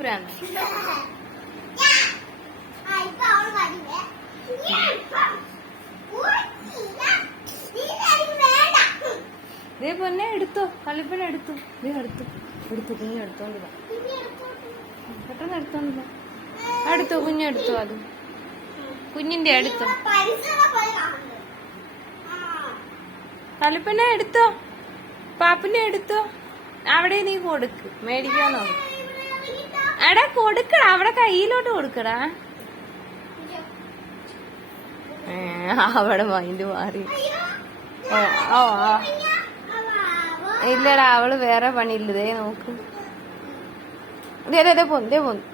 പ്രാന്ത്. ദേ പൊന്നെ എടുത്തോ, കലിപ്പന എടുത്തു. ദേ എടുത്തു കുഞ്ഞ് എടുത്തോണ്ട് പോ. പെട്ടെന്ന് എടുത്തോണ്ട് പോ. എടുത്തോ കുഞ്ഞെടുത്തോ, അത് കുഞ്ഞിന്റെ എടുത്തോ. കലിപ്പന എടുത്തോ, പാപ്പിനെ എടുത്തോ. അവിടെ നീ കൊടുക്ക്, മേടിക്കാന്നോ. എടാ കൊടുക്കടാ, അവിടെ കയ്യിലോട്ട് കൊടുക്കടാ. അവിടെ മൈൻഡ് മാറി. ഓ ഇല്ലടാ, അവള് വേറെ പണിയില്ലതേ നോക്ക്. ദേ പോന്നു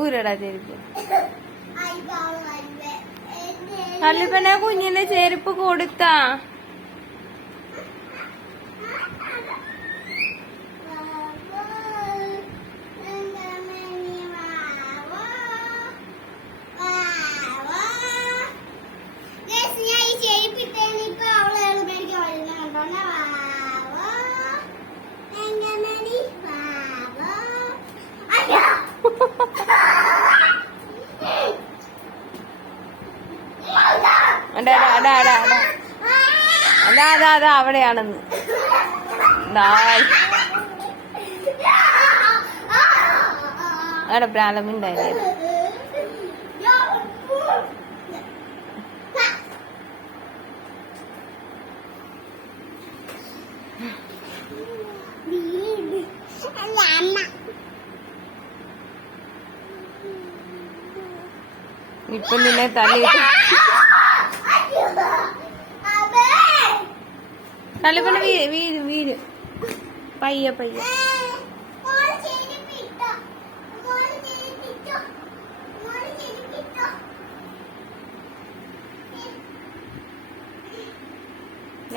ഊരടാ ചെരുപ്പ്. കല്ലിപ്പന കുഞ്ഞിന്റെ ചെരുപ്പ് കൊടുത്താ. അതാ അവിടെയാണെന്ന്. അവിടെ പ്രാലമുണ്ടായിരുന്നു. ഇപ്പൊ നിന്നെ തള്ളിയിട്ട് കല്ലിപ്പന വീര് പയ്യ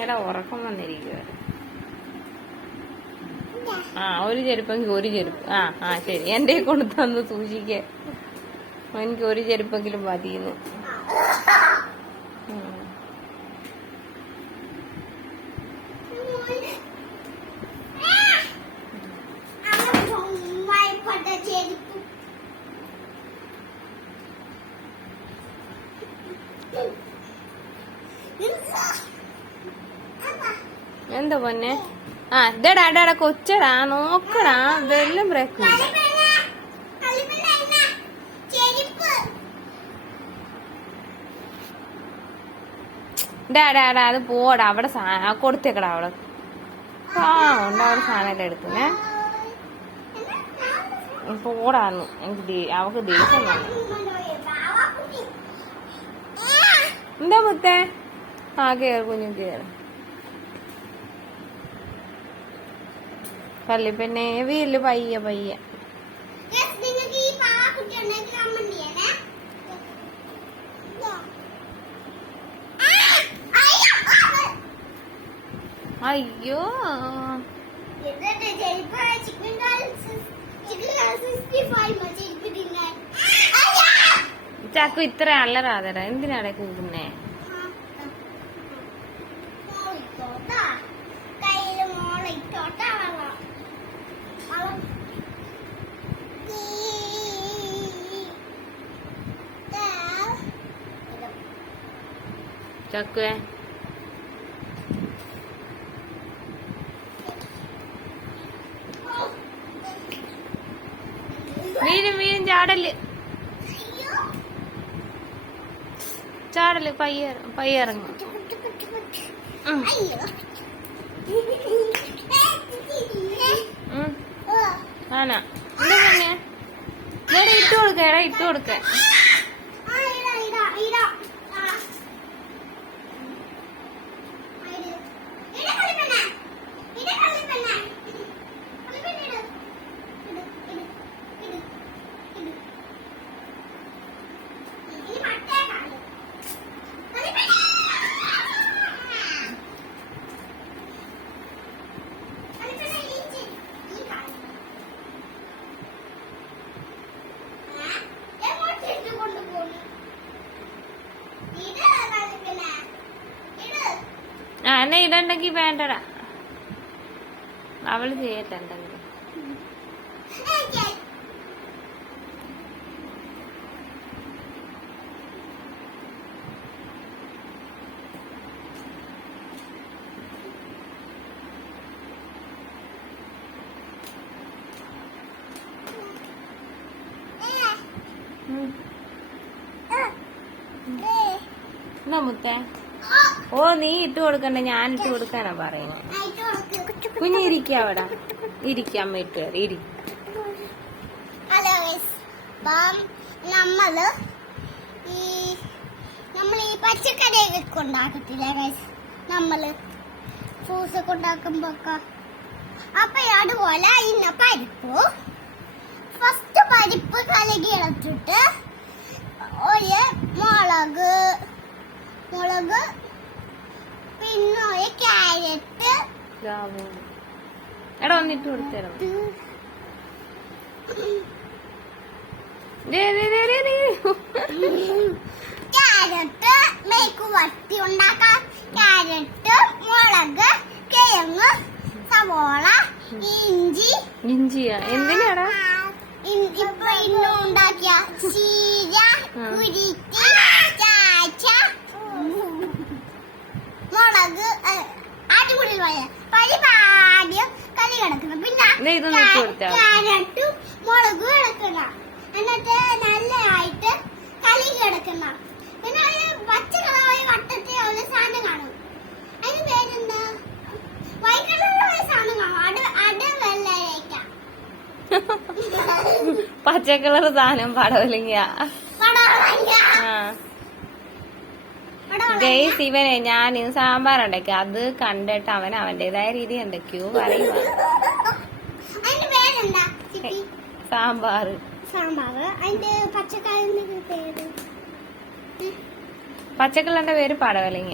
എടാ ഉറക്കം വന്നിരിക്കുക. ഒരു ചെരുപ്പെങ്കിൽ ഒരു ചെരുപ്പ്. ശരി, എന്റെ കൊണ്ട് തന്ന് സൂക്ഷിക്ക. എനിക്ക് ഒരു ചെരുപ്പെങ്കിലും മതിയെന്ന്. എന്താ പൊന്നെ? ഇതടാ കൊച്ചടാ, നോക്കടാ, വെള്ളം ബ്രേക്ക്. ഡാ അത് പോടാ, അവിടെ കൊടുത്തേക്കടാ. അവിടെ ഉണ്ട്, അവിടെ സാധനം എടുക്കുന്നേ. പോടാന്ന്. എനിക്ക് അവക്ക് ദേഷ്യം വന്നു. എന്താ മുത്തേ? കേറ് കുഞ്ഞു കേറ്. കല്ലിപ്പന്നെ വീല് പയ്യ. അയ്യോ, ചക്കു ഇത്ര അല്ലറാതടാ, എന്തിനാടെ കൂകുന്നേ? ചക്കുവേ വീഴും ചാടല് പയ്യിറങ്ങും. ആനാ എന്താ ഇട്ട് കൊടുക്ക, എടാ ഇട്ട് കൊടുക്ക. ആ എന്നെ ഇടണ്ടെങ്കി വേണ്ടടാ, അവള് ചെയ്യട്ടെണ്ടെങ്കിൽ. എന്നാ മുത്തേ, ഓ നീ ഇട്ട് കൊടുക്കണ്ട, ഞാൻ ഇട്ട് കൊടുക്കാനാ പറയുന്നത്. കുഞ്ഞിരിക്ക അവിടെ, ഇരിക്ക, അമ്മ ഇട്ട് തരാം, ഇരി. ഹലോ നമ്മള് ഈ പച്ചക്കറിയൊക്കെ ഉണ്ടാക്കത്തില്ല ഗൈസ്, നമ്മള് ഫ്രൂട്ട്സൊക്കെ ഉണ്ടാക്കുമ്പോ. അപ്പൊ അതുപോലെ ഇന്ന പരിപ്പ് ഫസ്റ്റ് പരിപ്പ് കലകി ഇളച്ചിട്ട് ഒരു മുളക് പിന്നെ ഒരു ക്യാരറ്റ്. എടാ ഒന്നിട്ട് കൊടുത്തരാം. ക്യാരറ്റ് മേക്ക് വട്ടി ഉണ്ടാക്കാം. ക്യാരറ്റ്, മുളക്, കിഴങ്ങ്, സവോള, ഇഞ്ചിയാ എന്തിനാടാ? ഇപ്പൊ ഇന്നും ഉണ്ടാക്കിയ ചീര, കുരുത്തി, ചാച്ച, മുളക്, അടിപൊളി പരിപാടിയും കറി കിടക്കണം. പിന്നെ ക്യാരറ്റും മുളകും കിടക്കണം. എന്നിട്ട് നല്ലതായിട്ട് കറി കിടക്കണം. പിന്നെ ഒരു പച്ച കളറായ വട്ടത്തിൽ ഒരു സാധനം കാണും, അതിന് പേരെന്താ? വൈറ്റ് കളറുള്ള ഒരു സാധനം കാണും, അത് വെള്ളരിക്ക. പച്ചക്കളർ സാധനം പടവലങ്ങ. ഗൈസ് ഇവനെ ഞാൻ സാമ്പാർ ഉണ്ടാക്കി, അത് കണ്ടിട്ട് അവൻ അവന്റേതായ രീതി എന്തൊക്കെയോ പറയുക. സാമ്പാർ പച്ചക്കളറിന്റെ പേര് പടവലങ്ങ.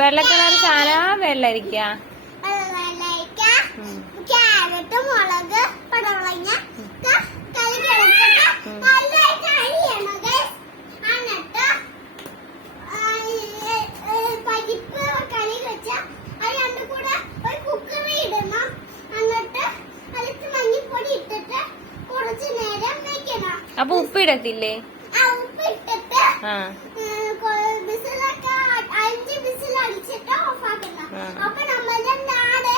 വെള്ളക്കളർ സാധനം വെള്ളരിക്ക. ക്യാരറ്റ്, മുളക്, പടവലങ്ങ പരിപ്പ് കറി വെച്ച അത് രണ്ടും കൂടെ ഒരു കുക്കറി ഇടണം. എന്നിട്ട് അതിൽ മഞ്ഞപ്പൊടി ഇട്ടിട്ട് കുറച്ച് നേരം വെക്കണം. അപ്പൊ ഉപ്പിടത്തില്ലേ? ഉപ്പ് ഇട്ടിട്ട് വിസിലൊക്കെ 5 വിസിൽ അടിച്ചിട്ട് ഓഫ് ആക്കണം. അപ്പൊ നമ്മളുടെ നാട്